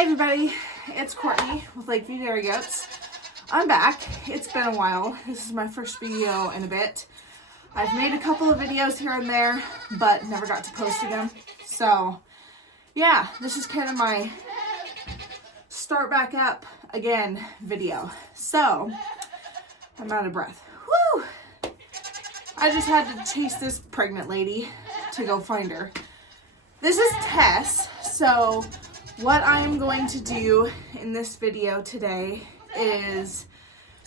Hey everybody, it's Courtney with Lakeview Dairy Goats. I'm back. It's been a while. This is my first video in a bit. I've made a couple of videos here and there, but never got to posting them. So, yeah, this is kind of my start back up again video. So, I'm out of breath. Woo! I just had to chase this pregnant lady to go find her. This is Tess, so what I am going to do in this video today is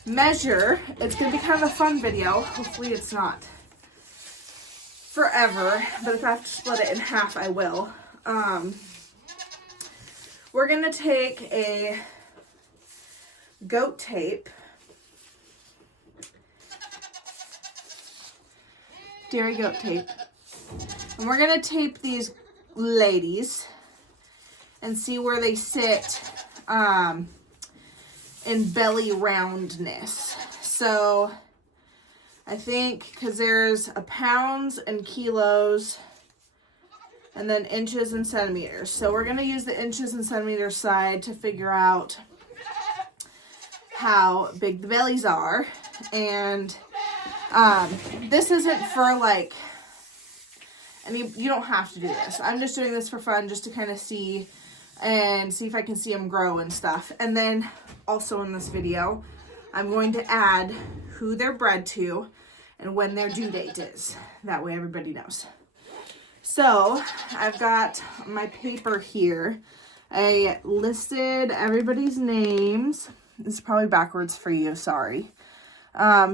measure. It's going to be kind of a fun video. Hopefully it's not forever, but if I have to split it in half, I will. We're going to take a goat tape, dairy goat tape, and we're going to tape these ladies and see where they sit in belly roundness. So I think because there's pounds and kilos and then inches and centimeters. So we're going to use the inches and centimeters side to figure out how big the bellies are. And this isn't for like, you don't have to do this. I'm just doing this for fun, just to kind of see and see if I can see them grow and stuff. And then also in this video, I'm going to add who they're bred to and when their due date is. That way everybody knows. So I've got my paper here. I listed everybody's names. This is probably backwards for you, sorry.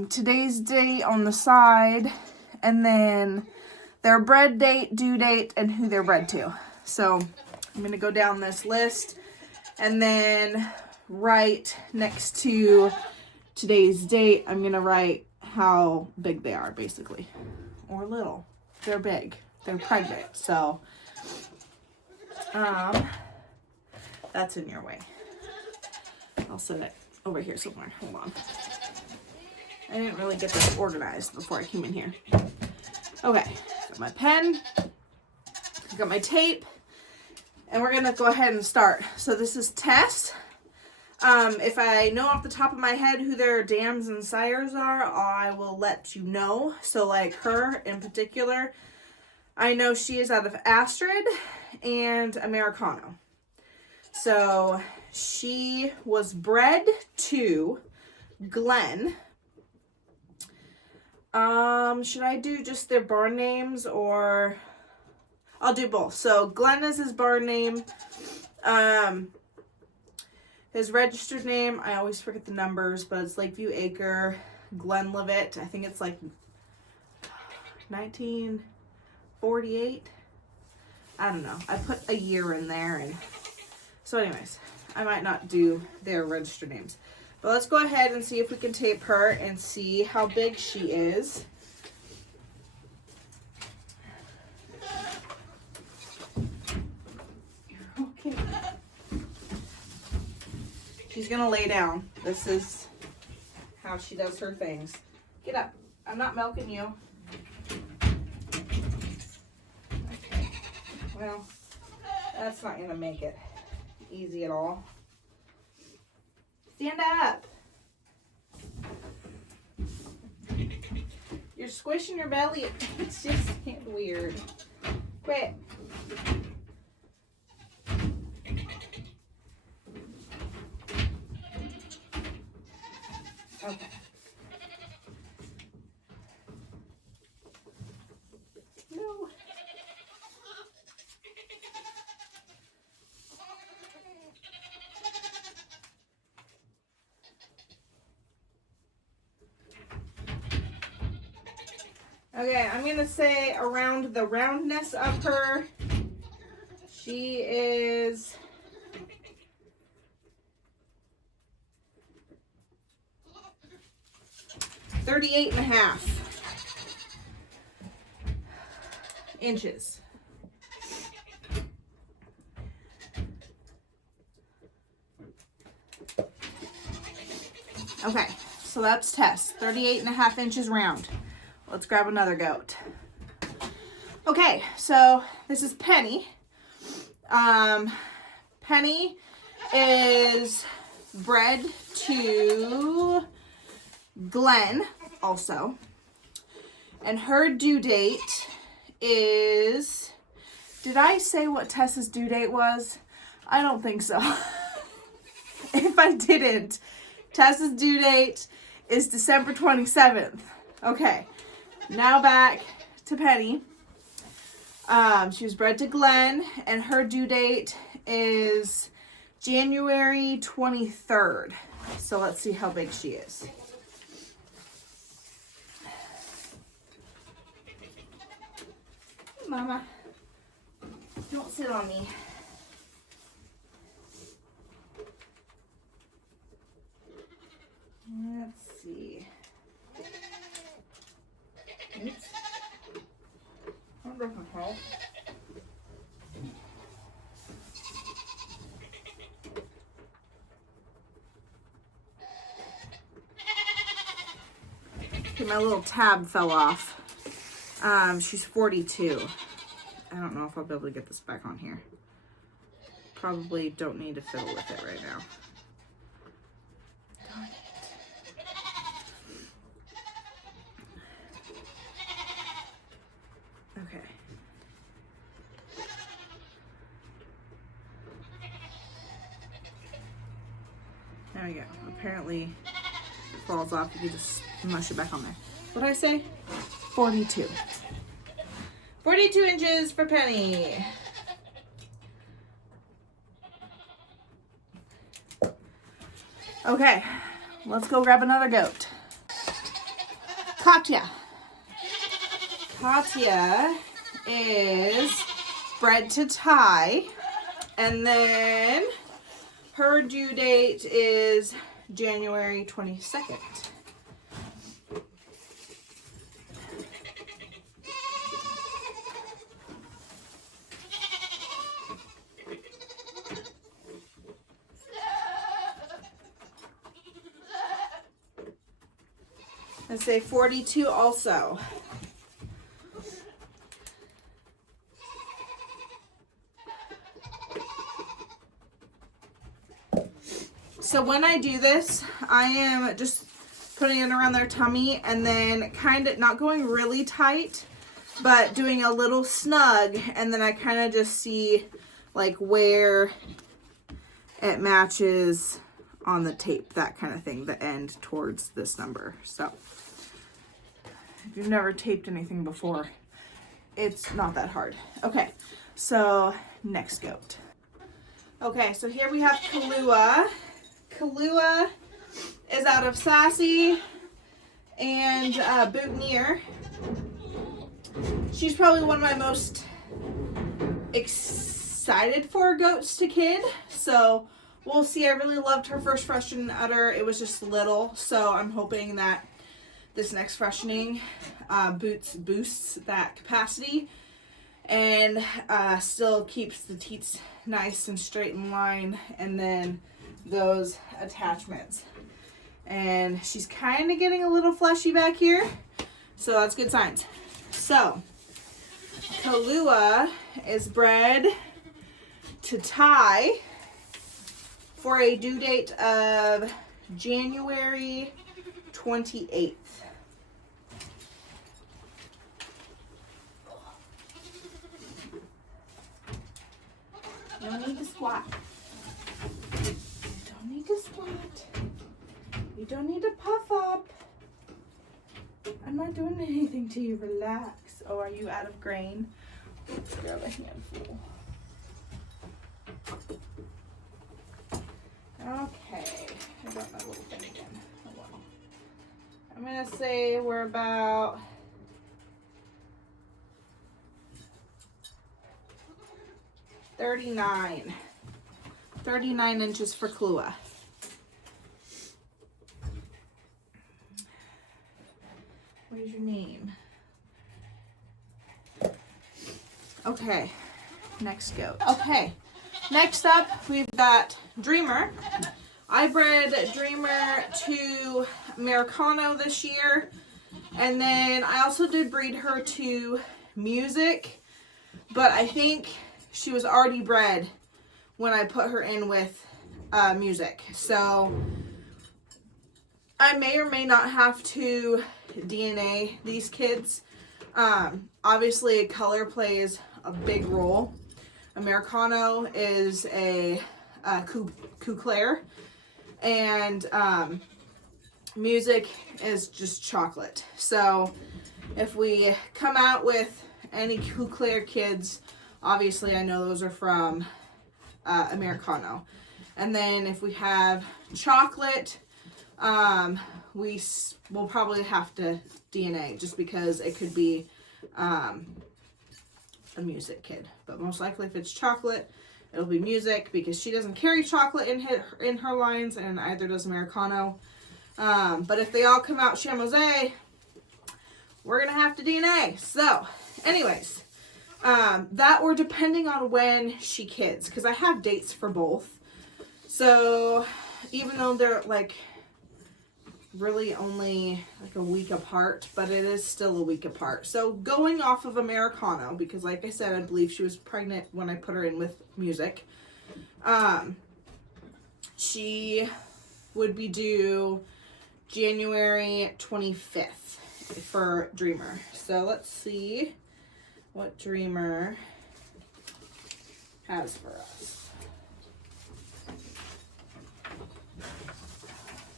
Today's date on the side, and then their bred date, due date, and who they're bred to. So I'm going to go down this list and then right next to today's date, I'm going to write how big they are, basically. Or little. They're big. They're pregnant. So that's in your way. I'll set it over here somewhere. Hold on. I didn't really get this organized before I came in here. Okay. Got my pen. Got my tape. And we're going to go ahead and start. So this is Tess. If I know off the top of my head who their dams and sires are, I will let you know. So like her in particular, I know she is out of Astrid and Americano. So she was bred to Glen. Should I do just their barn names, or I'll do both. So Glen is his barn name. His registered name, I always forget the numbers, but it's Lakeview Acre, Glenlivet. I think it's like 1948. I don't know. I put a year in there, and so anyways, I might not do their registered names. But let's go ahead and see if we can tape her and see how big she is. Okay. She's going to lay down. This is how she does her things. Get up. I'm not milking you. Okay. Well, that's not going to make it easy at all. Stand up. You're squishing your belly. It's just weird. Quit. Okay. No. Okay, I'm going to say around the roundness of her, she is 38.5 inches. Okay, so that's Tess, 38.5 inches round. Let's grab another goat. Okay, so this is Penny. Penny is bred to Glenn also. And her due date is, did I say what Tessa's due date was? I don't think so. If I didn't, Tessa's due date is December 27th. Okay, now back to Penny. She was bred to Glenn, and her due date is January 23rd. So let's see how big she is. Mama, don't sit on me. Let's see. Oops. Wonderful. Okay, my little tab fell off. She's 42. I don't know if I'll be able to get this back on here. Probably don't need to fiddle with it right now. Darn it. Okay. There we go. Apparently it falls off. You can just mush it back on there. What did I say? 42. 42 inches for Penny. Okay, let's go grab another goat. Katya. Katya is bred to Ty, and then her due date is January 22nd. I say 42 also. So when I do this, I am just putting it around their tummy and then kind of not going really tight, but doing a little snug, and then I kind of just see like where it matches on the tape, that kind of thing, the end towards this number. So if you've never taped anything before, it's not that hard. Okay, so next goat. Okay, so here we have Kahlua. Kahlua is out of Sassy and Boutonniere. She's probably one of my most excited for goats to kid, so we'll see. I really loved her first freshen udder. It was just little, so I'm hoping that this next freshening boosts that capacity and still keeps the teats nice and straight in line, and then those attachments. And she's kind of getting a little fleshy back here, so that's good signs. So Kahlua is bred to Ty for a due date of January 28th. You don't need to squat. You don't need to squat. You don't need to puff up. I'm not doing anything to you. Relax. Oh, are you out of grain? Let's grab a handful. Okay. I got my little thing again. Oh, well. I'm going to say we're about 39 inches for Kahlua. What is your name? Okay, next goat. Okay, next up we've got Dreamer. I bred Dreamer to Americano this year, and then I also did breed her to Music, but I think she was already bred when I put her in with music. So I may or may not have to DNA these kids. Obviously color plays a big role. Americano is a Eau Claire, and music is just chocolate. So if we come out with any Eau Claire kids, obviously I know those are from Americano. And then if we have chocolate, we'll probably have to DNA, just because it could be a music kid. But most likely if it's chocolate, it'll be music, because she doesn't carry chocolate in her lines, and either does Americano. But if they all come out Chamosé, we're gonna have to DNA. So anyways, that or depending on when she kids, because I have dates for both. So even though they're like really only like a week apart, but it is still a week apart. So going off of Americano, because like I said, I believe she was pregnant when I put her in with music. She would be due January 25th for Dreamer. So let's see what Dreamer has for us.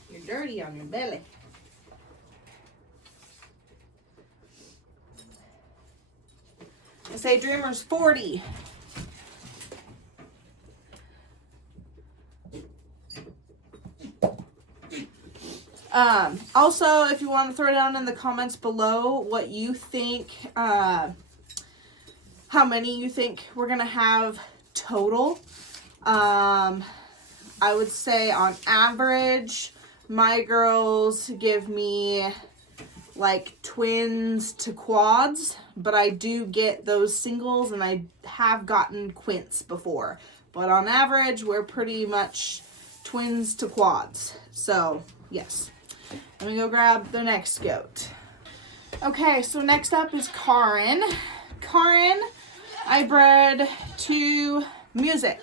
You're dirty on your belly. I say Dreamer's 40. Also, if you want to throw down in the comments below what you think, how many you think we're going to have total. I would say on average, my girls give me like twins to quads, but I do get those singles, and I have gotten quints before. But on average, we're pretty much twins to quads. So, yes. Let me go grab the next goat. Okay, so next up is Karin. Karin, I bred to music.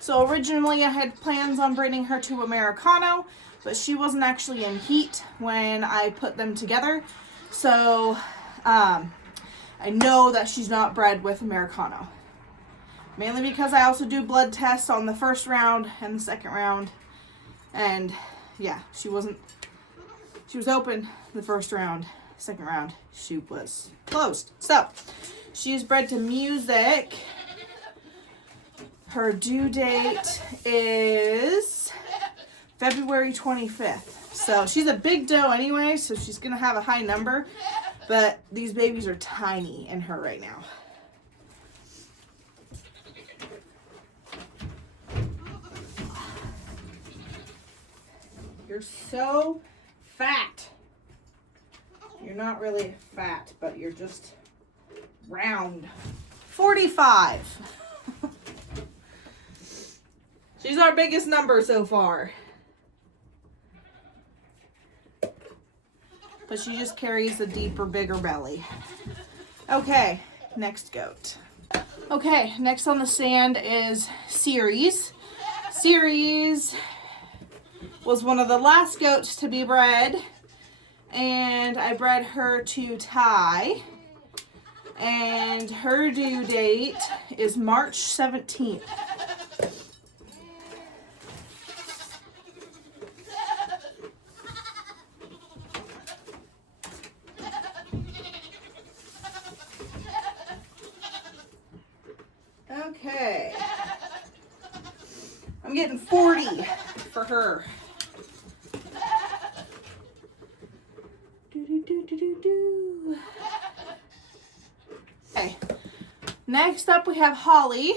So originally I had plans on breeding her to Americano, but she wasn't actually in heat when I put them together. So I know that she's not bred with Americano. Mainly because I also do blood tests on the first round and the second round. And yeah, she was open the first round. Second round, she was closed. So she's bred to music. Her due date is February 25th. So she's a big doe anyway, so she's going to have a high number. But these babies are tiny in her right now. You're so fat. You're not really fat, but you're just round. 45. She's our biggest number so far. But she just carries a deeper, bigger belly. Okay, next goat. Okay, next on the stand is Ceres. Ceres was one of the last goats to be bred. And I bred her to Ty. And her due date is March 17th. Okay. I'm getting 40 for her. Okay. Next up we have Holly.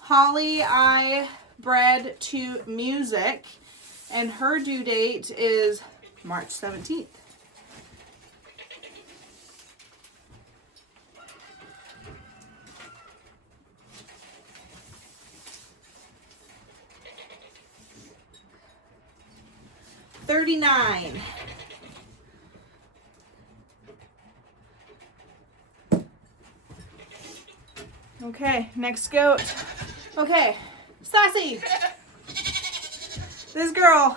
Holly I bred to music, and her due date is March 17th. $39. Okay, next goat. Okay, Sassy. This girl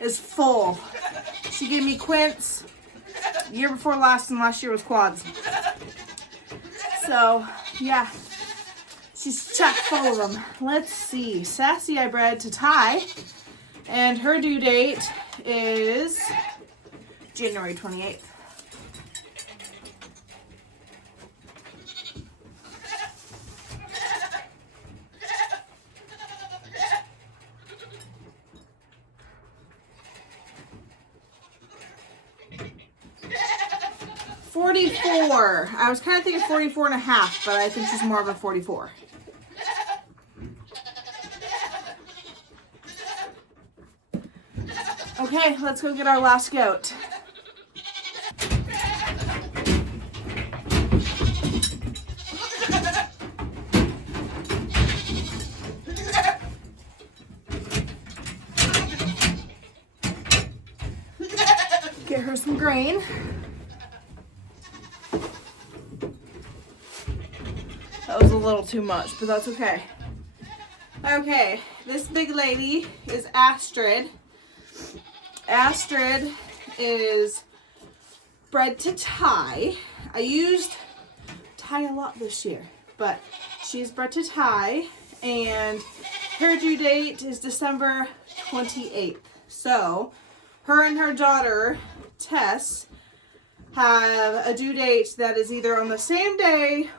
is full. She gave me quints year before last, and last year was quads. So, yeah. She's chock full of them. Let's see. Sassy I bred to Ty, and her due date is January 28th. $44. I was kind of thinking 44 and a half, but I think she's more of a 44. Okay, let's go get our last goat. Get her some grain. That was a little too much, but that's okay. Okay, this big lady is Astrid. Astrid is bred to Ty. I used Ty a lot this year, but she's bred to Ty, and her due date is December 28th. So, her and her daughter, Tess, have a due date that is either on the same day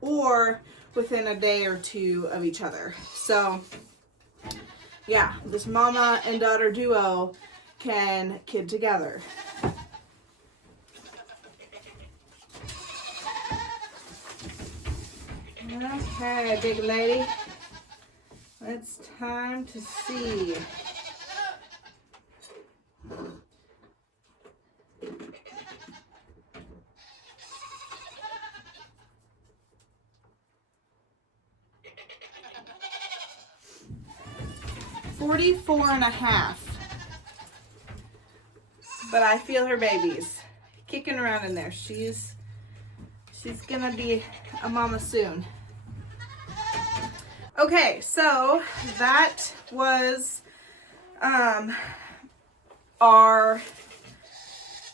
or within a day or two of each other. So, yeah, this mama and daughter duo can kid together. Okay, big lady. It's time to see. $44 and a half. But I feel her babies kicking around in there. She's gonna be a mama soon. Okay, so that was our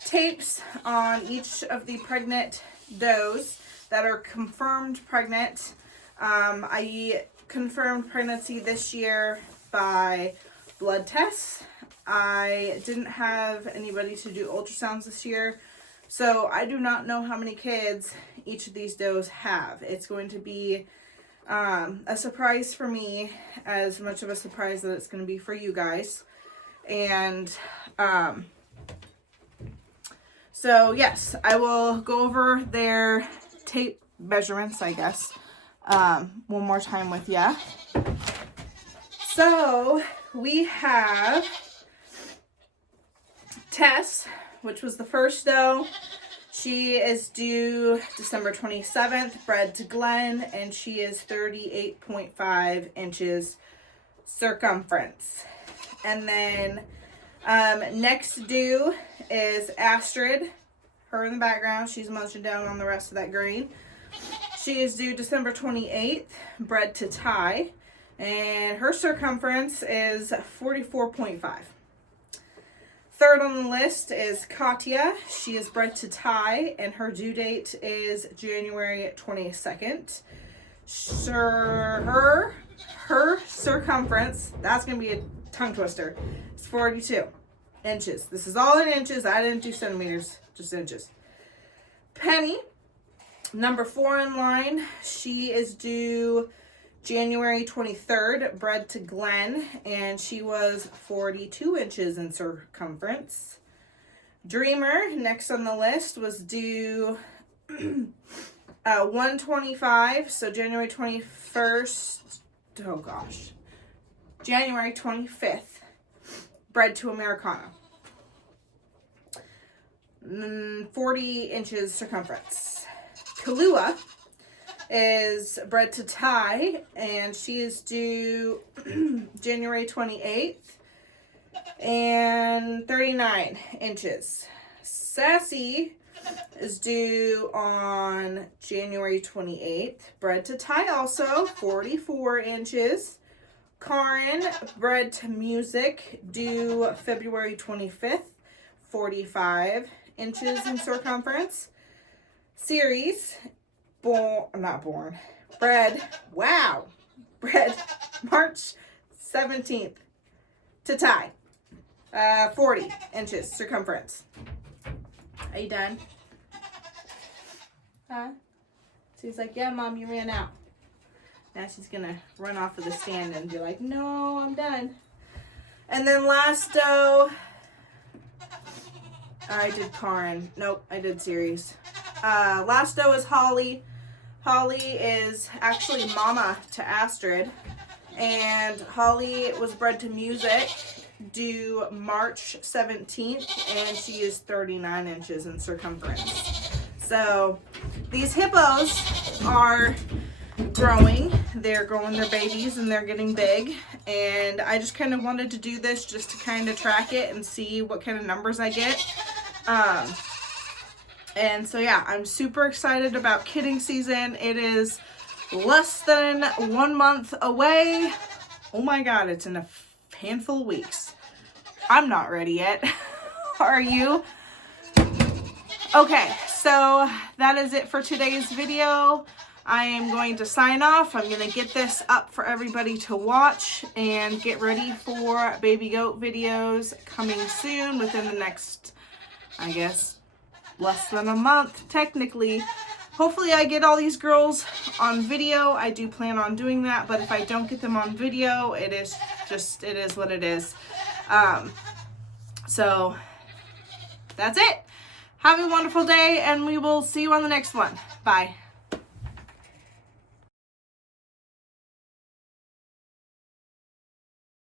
tapes on each of the pregnant does that are confirmed pregnant. I confirmed pregnancy this year by blood tests. I didn't have anybody to do ultrasounds this year, so I do not know how many kids each of these does have. It's going to be a surprise for me, as much of a surprise that it's going to be for you guys. And so yes, I will go over their tape measurements, I guess, one more time with ya. So we have Tess, which was the first doe. She is due December 27th, bred to Glenn, and she is 38.5 inches circumference. And then next due is Astrid. Her in the background. She's munching down on the rest of that grain. She is due December 28th, bred to Ty, and her circumference is 44.5. Third on the list is Katya. She is bred to Ty, and her due date is January 22nd. Her circumference, that's going to be a tongue twister, it's 42 inches. This is all in inches. I didn't do centimeters, just inches. Penny, number 4 in line, she is due January 23rd, bred to Glenn, and she was 42 inches in circumference. Dreamer, next on the list, was due 125, so January 21st, oh gosh, January 25th, bred to Americana. 40 inches circumference. Kahlua is bred to Ty, and she is due January 28th and 39 inches. Sassy is due on January 28th, bred to Ty also, 44 inches. Karin, Bred to Music, due February 25th, 45 inches in circumference. Series, Bred March 17th to Ty, 40 inches circumference. Are you done? Huh? She's like, yeah, Mom, you ran out. Now she's gonna run off of the stand and be like, no, I'm done. And then last doe, I did Karin. Nope, I did series. Last doe is Holly. Holly is actually mama to Astrid. And Holly was bred to music, due March 17th, and she is 39 inches in circumference. So these hippos are growing. They're growing their babies and they're getting big. And I just kind of wanted to do this just to kind of track it and see what kind of numbers I get. And so yeah, I'm super excited about kidding season. It is less than 1 month away. Oh my God, it's in a handful of weeks. I'm not ready yet. Are you? Okay, so that is it for today's video. I am going to sign off. I'm going to get this up for everybody to watch and get ready for baby goat videos coming soon within the next, I guess, less than a month technically. Hopefully I get all these girls on video. I do plan on doing that, but if I don't get them on video, it is what it is. So that's it. Have a wonderful day, and we will see you on the next one. Bye.